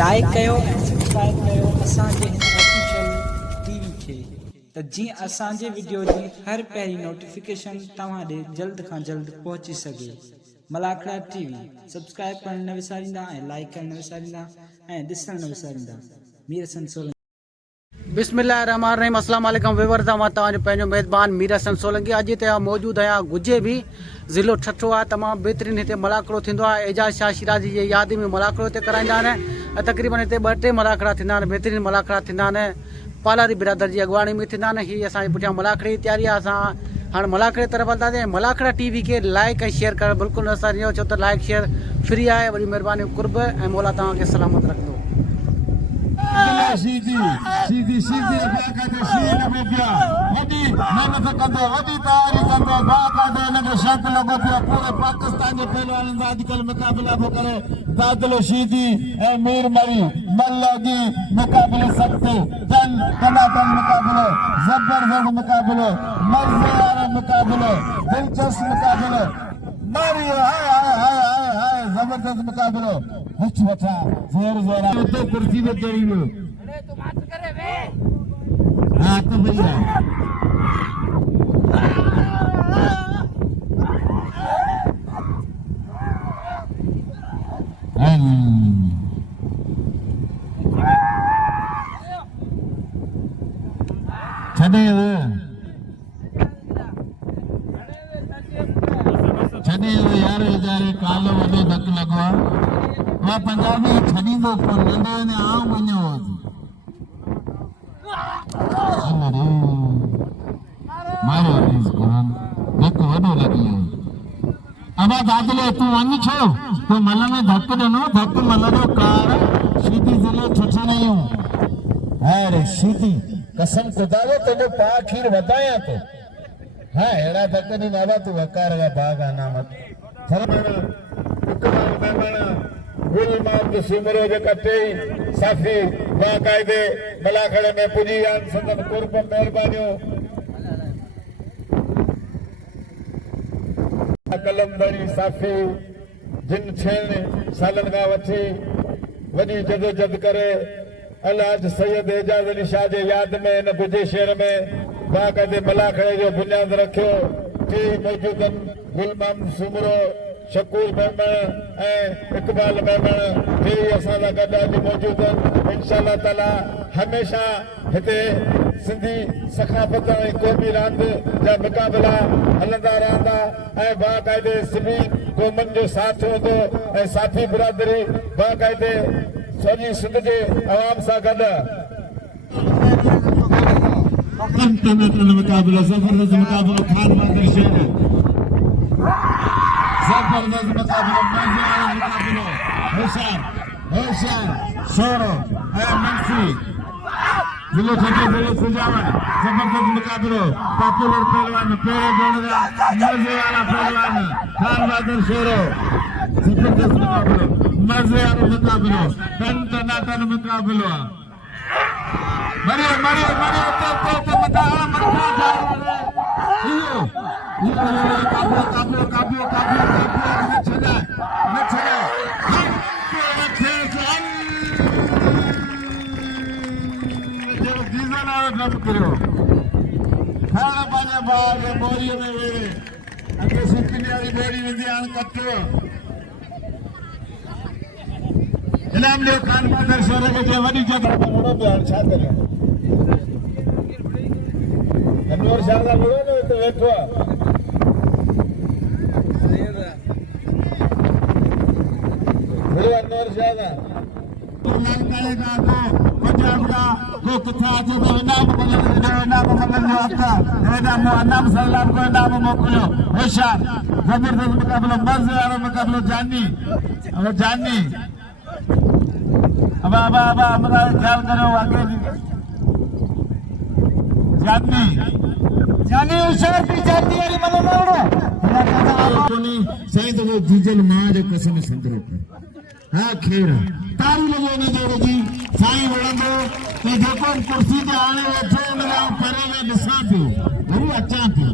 Like कयो ऐं subscribe कयो असांजे हिन ऑफिशियल टीवी खे त जीअं असांजे वीडियो जी हर पहिरीं नोटिफिकेशन तव्हां ॾे जल्द खां जल्द पहुची सघे। मलाखड़ा टीवी सब्सक्राइब करण न विसारींदा ऐं लाइक करण न विसारींदा ऐं ॾिसण न विसारींदा। मीर हसन सोलंकी। बिस्मिल्लाहिर्रहमानिर्रहीम। अस्सलाम वालेकुम व्यूअर्स, मां तव्हांजो पंहिंजो मेज़बान मीर हसन सोलंकी। अॼु हिते मौजूदु आहियां गुजे भी ज़िलो ठठो आहे। तमामु बहितरीनु हिते मलाखड़ो थींदो आहे। एजाज शाह शिराजी जी यादि में मलाखड़ो हिते कराईंदा आहिनि ऐं तक़रीबन हिते 2-3 मलाखड़ा थींदा आहिनि, बहितरीनु मलाखड़ा थींदा आहिनि। पालारी बिरादर जी अॻुवाणी में थींदा आहिनि। हीअ असांजे पुठियां मलाखड़े जी तयारी आहे। असां हाणे मलाखड़े तरफ़ हलंदासीं। मलाखड़ा टीवी खे लाइक ऐं शेयर करणु बिल्कुलु न विसारिजो, छो त लाइक शेयर फ्री आहे। वॾी महिरबानी कुर्ब ऐं मौला तव्हांखे सलामत रखंदो। सीधी सीधी सीधी बाकायदे शीर में पिया वडी मेहनत कंदो, वडी तैयारी कंदो, बाकायदे इनके शर्त लगो पिया। पूरे पाकिस्तान के पहलवान का आजकल मुकाबला वो करे। दादलो शीदी ए मीर मरी मल्लगी मुकाबले सकते तन तनातन मुकाबले, जबरदस्त मुकाबले, मजे वाला मुकाबले, दिलचस्प मुकाबले, मारी हाय हाय हाय हाय हाय जबरदस्त मुकाबले। बच्चा जोर जोर तो कुर्सी पे चढ़ी लो। अरे तो बात करे बे। हाँ तो भैया छड़े यार यार कालो वॾो धक लॻो आहे। मां पंजाबी छॾींदो कोन, नंढे ने आऊं वञो मारो कोन धक वॾो लॻी वियो। अब दादले तूं वञ छो तो मल में धक ॾिनो, धक मलंदो कार सीधी ज़िलो ठठो नहीं हूं। अरे सीधी कसम खुदा जो तुझे पा खीर वधाया तो हाँ एड़ा धक नहीं बाबा तू वकार का बाग आना मत गुलमाम सुमरो जे कटे साफी बाकायदे मलाखड़े में पुजी आन संदन कुर्ब मेहरबानियों कलम बड़ी साफी जिन 6 सालन का वठी वडी जदोजहद करे अलाज सैयद एजाज अली शाह जे याद में इन गुजे शहर में बाकायदे मलाखड़े जो बुनियाद रखियो। टे मौजूदन गुलमाम सुमरो, शकूर मेमण ऐं इकबाल मेमण टे असां सां गॾु अॼु मौजूद आहिनि। इंशाअल्लाह ताला हमेशा हिते सिंधी सखाफ़त ऐं क़ौमी रांदि जा मुक़ाबिला हलंदा रहंदा ऐं बाक़ाइदे सिंधी क़ौमनि जो साथ हूंदो ऐं साथी बिरादरी बाक़ाइदे सॼी सिंध जे अवाम सां गॾु मुक़ाबिलो ज़बरदस्त मुक़ाबिलो खान मादर शहर जबरदस्त मुकाबला, मजेदार मुकाबला, होशियार होशियार शोरो है मंसी जिलो ठठो जिलो सुजावन जबरदस्त मुकाबला। पॉपुलर पहलवान पेरे जोड़दा मजे वाला पहलवान खान बहादुर शोरो। जबरदस्त मुकाबला, मजे वाला मुकाबला, तन तनातन मुकाबला। मरियो मरियो मरियो तो मता जा ये काबू काबू काबू काबू न छड़ा जो जीवन और रब करो खाना पाने बाद बोरी में वेरे अगे सुकनी वाली बोरी में ध्यान कटो इनाम लियो खान मादर शहर के वडी जगह बड़ो बयान छा करे अनवर शाह का बड़ो न तो बैठो अनवर शाह का करेगा तो पंजाब का वो किथा जो इनाम मिलन जो आता इनाम सलाम को इनाम मोकलो। होशियार जबरदस्त मुकाबला, मजे वाला मुकाबला। जानी अब जानी अब हमारा ख्याल करो आगे जानी जानी होशियार भी जाती वाली मतलब मारो सही तो वो डीजल मां जो कसम संदरो हाँ खेर तारी लगे न जोड़ो जी साईं वणंदो कि जेको कुर्सी ते आणे वेठो उन लाइ परे में ॾिसां पियो वरी अचां पियो।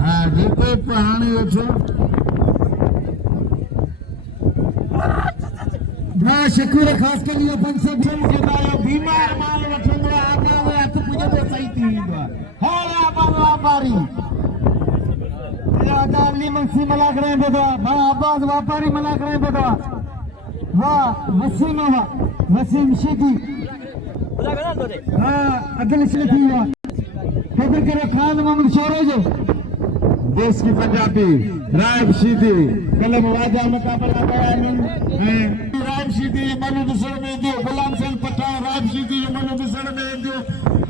हाँ जेको हाणे वेठो ज़ख़ीरे ख़ासि करे इहो 500 खे दायो बीमार माल वठंदो आहे आगा में हथ पुॼंदो सही थी वेंदो आहे हर आबाद वापारी आगा अली मंसी मला करे बेदो बा आबाद वापारी मला करे बेदो वाह वसीम शीदी हां अदल शीदी वाह खबर करे खान मोहम्मद शोरे जो देश की पंजाबी रायब शीदी कलम राजा मुकाबला करायन रायब शीदी मनु दिसण में जो गुलाम सिंह पठान रायब शीदी मनु दिसण में जो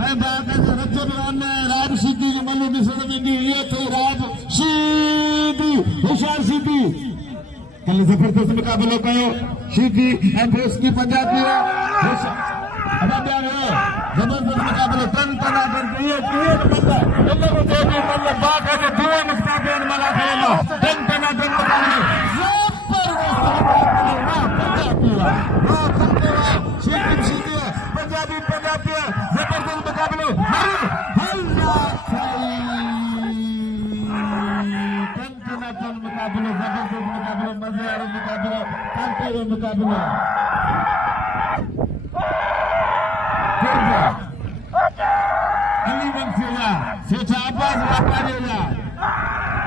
ऐं बात रजब राम रायब शीदी मनु दिसण में ये थे रायब शीदी होशियार शीदी कल जबरदस्त मुकाबलो कयो शीदी ऐं देश की पंजाबी अब प्यार है जबरदस्त मुकाबलो तन तना कर ये बंदा लोगों को भी मतलब बात है कि दुआ मुक्ता बेन मला खेलो तन तना तन मुकाबले जबरदस्त पंजाबी जबरदस्त मुकाबलो तन तना तन मुकाबलो जबरदस्त मुकाबलो मजेदार मुकाबलो कांटेरो मुकाबलो अली मंसूरा सेठ अब्बास वापारीला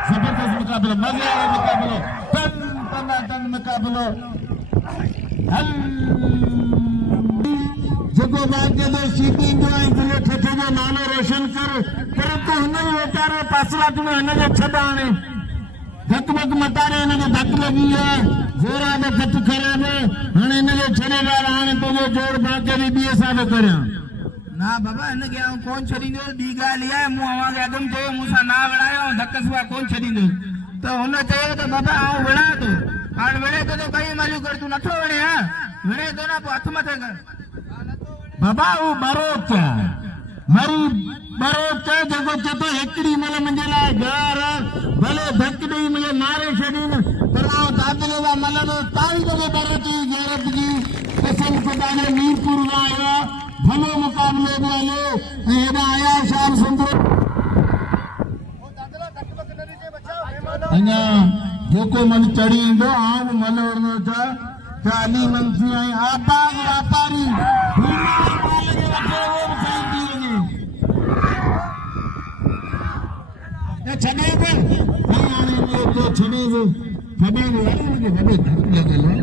जबरदस्त मुकाबला मजेदार मुकाबलो तन मुकाबलो जगो भाग्य दे शीटिंग जो है जिले ठठे जो नालो रोशन कर परंतु हुन वेचारे पासवाट में हिन जो छडाणे धकमक मटारे हिन जो धक लगी है जोरा दे खत खराब हाणे हिन जो छडेदार हाणे तो जोड़ भाग्य दी बी सां करया ना बाबा इन के आऊं कौन छडींदो दी गाल है मु आवाज आदम थे मुसा ना वड़ायो धक्कसवा कौन छडींदो तो हुन चयो तो बाबा आऊं वड़ा तो हाण वड़े तो कई मालू कर तू नथो वणे हां वणे तो ना हथ मथे कर बाबा वो बरोच मरी बरोच जगो चतो एकड़ी मल मुंजे लाए घर भले धक दई मुझे मारे छडीन तराव दादले वा मल ताई जगो बरोची गैरत जी कसम खुदा ने मीरपुर वा आया भलो मुकाबले वाले एदा आया शाम सुंदर अन्या जेको मन चढ़ी इंदो आम मन वरनो था अली मंसी आई आबाद व्यापारी माल के वठे वो बचाई दी ये छने पे आने में तो छने से खबे वाली मुझे बड़े धक लगल है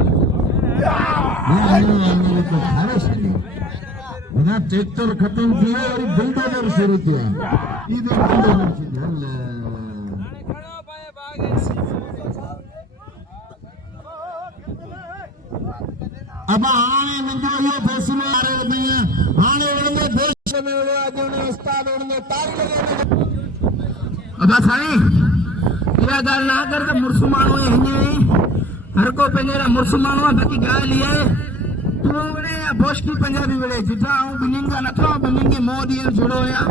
ये आने तो थारे छने ना ट्रैक्टर खत्म किया और बुलडोजर शुरू किया इधर बुलडोजर शुरू अल्लाह अब आने मुंजो ये फैसलो आ रहे दिया आने वणंदो देश में आज ने उस्ताद वणंदो तारी लगे अब साईं इहा गाल ना कर तो मुर्सु माण्हू हिने हर को पंहिंजे मुर्सु माण्हू आहे बाक़ी ॻाल्हि इहा आहे तू वणे या बोश्की पंजाबी वणे जिथा ऐं ॿिन्हिनि खां नथो ॿिन्हिनि खे मोह ॾियणु जुड़ो या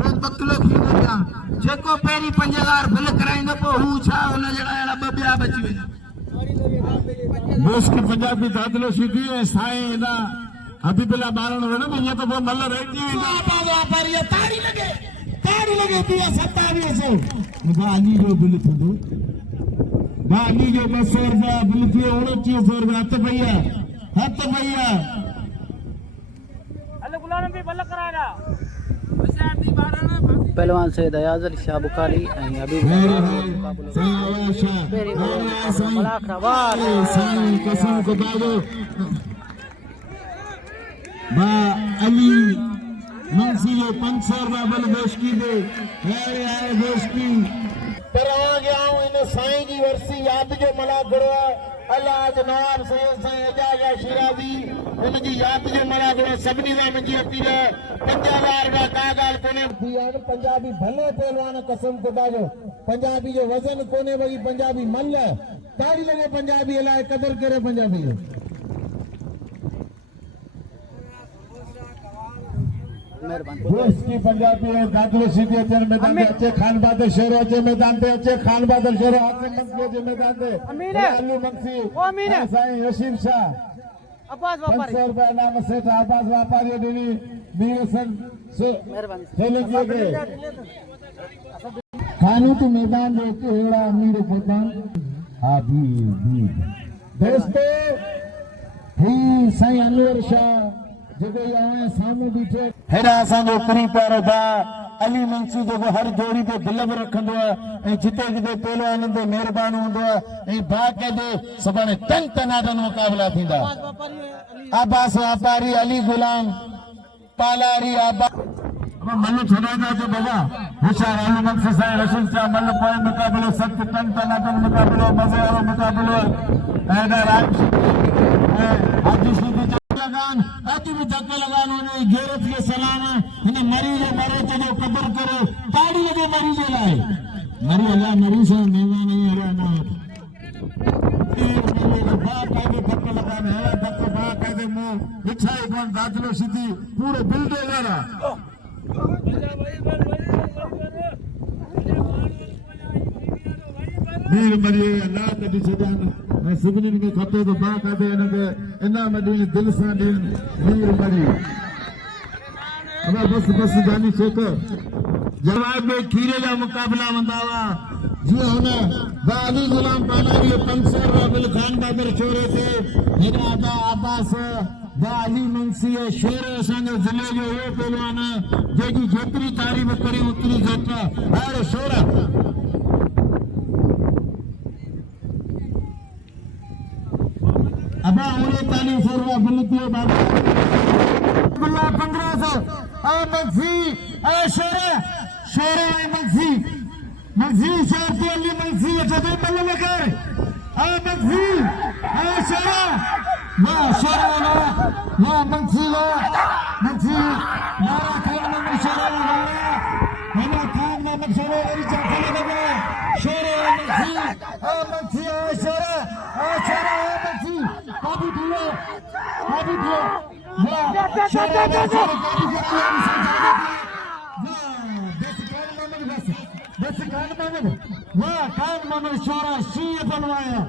रोज़ 2 किलो खीर ॾियां जेको पहिरीं 5000 बिल कराईंदो पोइ हू छा हुन जहिड़ा अहिड़ा ॿ ॿिया बची वेंदा देश की पंजाबी दादलो सीधी है साईं ना हबीबुल्ला बारण वणे में ये तो वो मल्ल रहती है आबाद व्यापारी तारी लगे दिया 2700 बाली जो बिल थदो बाली जो 200 रुपया बिल थी 2900 रुपया हत भैया अल्लाह गुलाम भी बल्ला कराया पहलवान सैयद अयाज़ शाह बुखारी हबीब कसम खुदा जो बा अली मंसी जो 500 रुपया बल बोशकी दे आए बोशकी पर आ गया हूं इन साईं जी वर्सी याद जो मला करो अल्लाह आज नवाब सैयद साईं एजाज शिराजी उनकी याद जो मला करो सभनी दा मुंजी अपील 50,000 रुपया का गाल कोने थी आन पंजाबी भले पहलवान कसम खुदा जो पंजाबी जो वजन कोने वही पंजाबी मल ताड़ी लगे पंजाबी अलाए कदर करे पंजाबी जो दोस्त की पंजाबी है दादलो सीधी अचन मैदान पे अच्छे खान बहादुर शेर अच्छे मैदान पे अच्छे खान बहादुर शेर हासिम मंसी अच्छे मैदान पे अल्लू मंसी साईं रशीद शाह अब्बास व्यापारी 500 रुपया नाम सेठ अब्बास व्यापारी दिनी मीरसन सोलंकी के खानू तो मैदान जो के हेड़ा अमीर पोतान हाबी दोस्तों ही साईं अनवर शाह जेको आवे सामने बीठे हेड़ा असांजो करी प्यारो भा अली मंसी जेको हर जोड़ी ते दिल में रखंदो है जिते किते पहलवान ते मेहरबान हूंदो है बाक़ायदे सुभाणे तन तनातन मुकाबला थींदा अब्बास वापारी अली गुलाम पालारी मल्लु छॾाईंदा जो बाबा होशियार अली मंसी साईं रसूल शाह मल्लु पोइ मुकाबलो सख़्त तन तनातन मुकाबलो मज़े वारो मुकाबलो ऐं हाजी सीधी लगान अज भी धक्का लगान उन्हें गैरत के सलाम इन्हें मरीज मरे तो कदर करो ताड़ी लगे मरीज लाए मरी अल्लाह मरीज है मेवा नहीं हरा ना बाप आगे धक्का लगान है धक्का बाप कहते मुंह बिछाई कौन दाखलो सीधी पूरे बिल्डर मीर मरी अल्लाह कभी सजान मैं सभिनी खे खपे तो बा काथे हिनखे इना मॾी दिल सां ॾियनि मीर मरी अब बस जानी शेख जवाब में खीरे जा मुकाबला वंदा हुआ जीअं हुन अली गुलाम पालारी 500 बिल खान बाबर छोरे ते हेॾा अदा अब्बास अली मंसी शेर असांजे ज़िले जो उहो पहलवान जेकी जेतिरी तारीफ़ करी ओतिरी घटि आहे हर शोरा अबा 3900 रुपया बिल पियो बाबा 1500 मंसी शेर मंसी शेर अली मंसी जदे बल लगे मंसी शेर वाह शेर वाह मंसी मारा खान में शेर वाला खान में शेर वाली चाकू लगे शेर मंसी शेर मंसी काबू दियो वाह शेर बस खान मामद वाह खान मामद शोरा शी बनवाया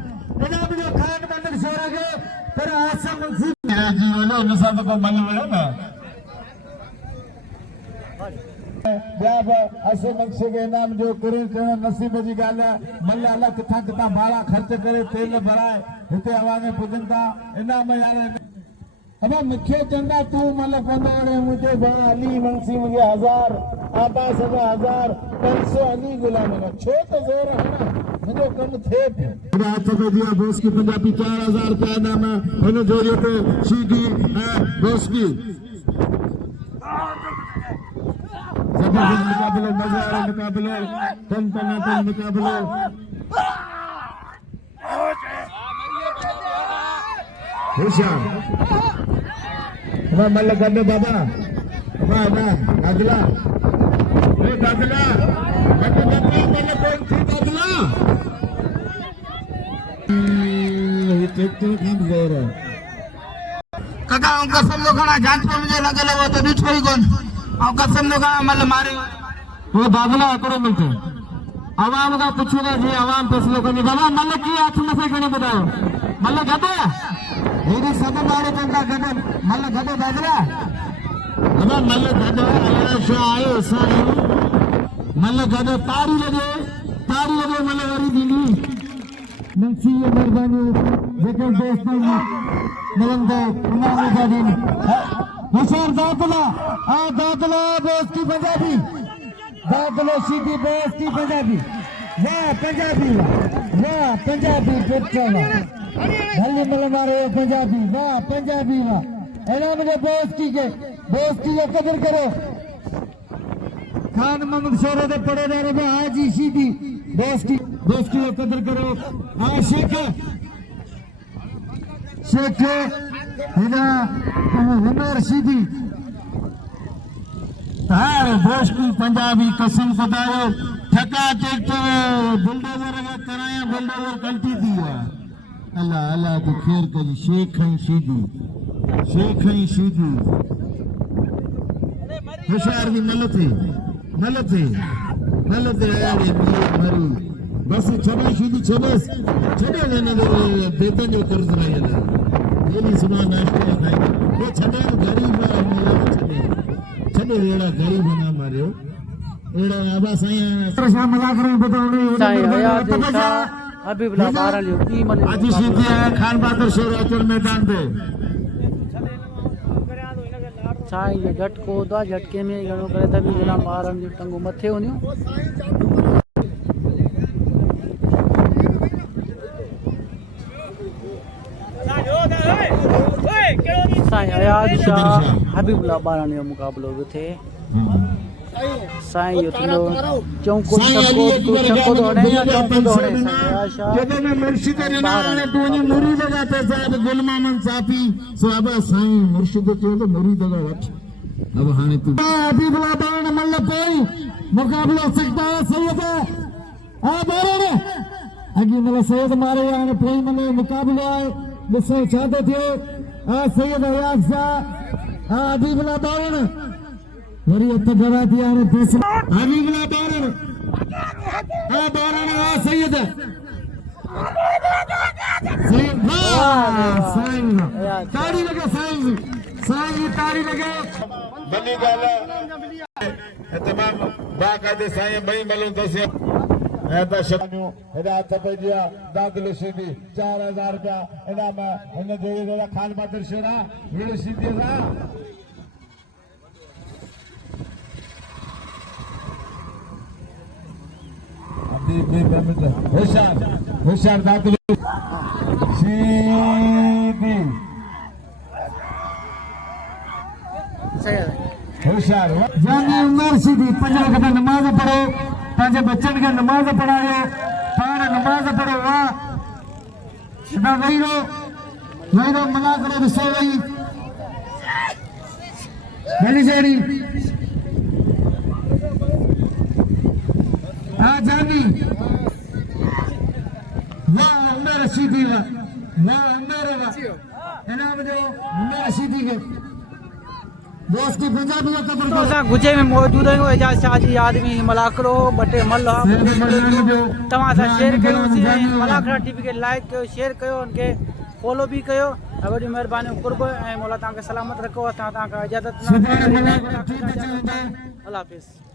इना भी खान मामद शोरा के तेरा आसम मंसी मेरा जीवन लो नसाद को मन में ना ब्याब असे नक्शे के नाम जो करे नसीब जी गाल मल्ला अल्लाह किथा भाड़ा खर्च करे तेल भराए हिते आवाज़ पुजन था इना में यार अब मुखे चंदा तू मतलब पंदाड़े मुझे बड़ा अली मंसी मुझे 1000 आबास 1000 500 अली गुलाम ना छो तो जोर है ना मुझे कम थे रात को दिया बॉस की पंजाबी 4000 रुपया नाम है जोड़िए तो सीधी बॉस की जबरदस्त मुकाबला मजेदार मुकाबला तन तनातन मुकाबला होशियार मल्ल गड्ढे बाबा बाबा अगला अगला मल्ल कौन थी अगला कदा कसम लोगों जांच में मुझे लगे वो तो बीच में ही कौन और कसम लोगों मतलब मारे वो दादला करो मिलते आवाम का पूछूंगा जी आवाम फैसलों को नहीं बाबा मल्ल की हाथ में से कहने बताओ मल्ल गड्ढे मेरी सब मारे चंदा गड्ढे मल्ल गड्ढे दादला अब मल्ल गड्ढे शाह आयो साईं मल्ल गड्ढे तारी लगे मल्ल वरी दीनी मंसी मेहरबानी जेके दोस्तों मलंदो पुनानी का दिन होशियार दादला दोस्त की पंजाबी दादलो सीधी दोस्त की पंजाबी वाह पंजाबी पुत्र भली मल मारे पंजाबी वाह एना मुझे दोस्ती के कदर करो खान मोहम्मद शोरे दे पड़े रहे हाजी सीधी दोस्ती की कदर करो हाँ शेख हिना हुनर सीधी हर दोस्ती पंजाबी कसम खुदायो ठका ट्रैक्टर बुलडोजर कराया बुलडोजर कल्टी थी अल्लाह तो खैर करी शेख ही सीधी होशियार भी मल थे यार मरी बस छबे सीधी छबे लेने दे बेतन जो कर्ज रही है ये नहीं सुना नाश्ता खाए वो छबे गरीब छबे एड़ा गरीब ना मारियो एड़ा आबा साईं मजाक रहे बताओ साईं हबीबुल्ला ॿारनि जो की मले अॼु सीधी आहे खान बहादुर शेर अचल मैदान ते साईं जो झटको हूंदो आहे झटके में घणो करे हबीबुल्ला ॿारनि जूं टंगूं मथे हूंदियूं साईं अयाज शाह हबीबुल्ला ॿारनि जो मुक़ाबिलो बि थिए साईं जो थींदो चौको छक्को थो हणे या चौको थो हणे साईं अयाज शाह जॾहिं में मुर्शिद ॾिना हाणे तूं वञी मुरीद खां ते साहिब गुल मोहम्मद साफ़ी साहिब साईं मुर्शिद चयो त मुरीद खां वठ अब हाणे तूं हबीबुल्ला ॿारनि मल पोइ मुक़ाबिलो सिकता सैयद हा ॿारनि अॻे मल सैयद मारे हाणे पोइ मल मुक़ाबिलो आहे ॾिसो छा थो थिए हा सैयद अयाज शाह हा हबीबुल्ला ॿारनि वरी हथ डरा थी हाणे हबीबुल्ला ॿारनि हा ॿारनि हा सैयद ताड़ी लगे साईं जी ताड़ी लगे भली ॻाल्हि आहे तमाम बाक़ाइदे साईं ॿई मलूं अथसि ऐं त शयूं हेॾा हथ पइजी विया दादल सीधी 4000 रुपया इनाम हिन जो खान बहादुर शेर आहे वीर सीधी सां होशियार होशियार दादल सीधी होशियार जानी उमर सीधी पंजा कदा नमाज पढ़ो पंहिंजे बच्चन खे नमाज पढ़ायो पाण नमाज पढ़ो वाह सदा वही रहो मना करो ॾिसो वही भली जहिड़ी हा जानी वाह उमर सीधी वाह उमर इनाम जो उमर सीधी खे दोस्ती पंजाबी जो कदर तो असां गुजे में मौजूद आहियूं एजाज शाह जी यादि में मलाकड़ो ॿ टे मल तव्हां सां शेयर कयोसीं मलाकड़ा टीवी खे लाइक कयो शेयर कयो उनखे फॉलो भी कयो वॾी महिरबानी कुर्ब ऐं मौला तव्हांखे सलामत रखो असां तव्हांखां इजाज़त अल्लाह हाफ़िज़।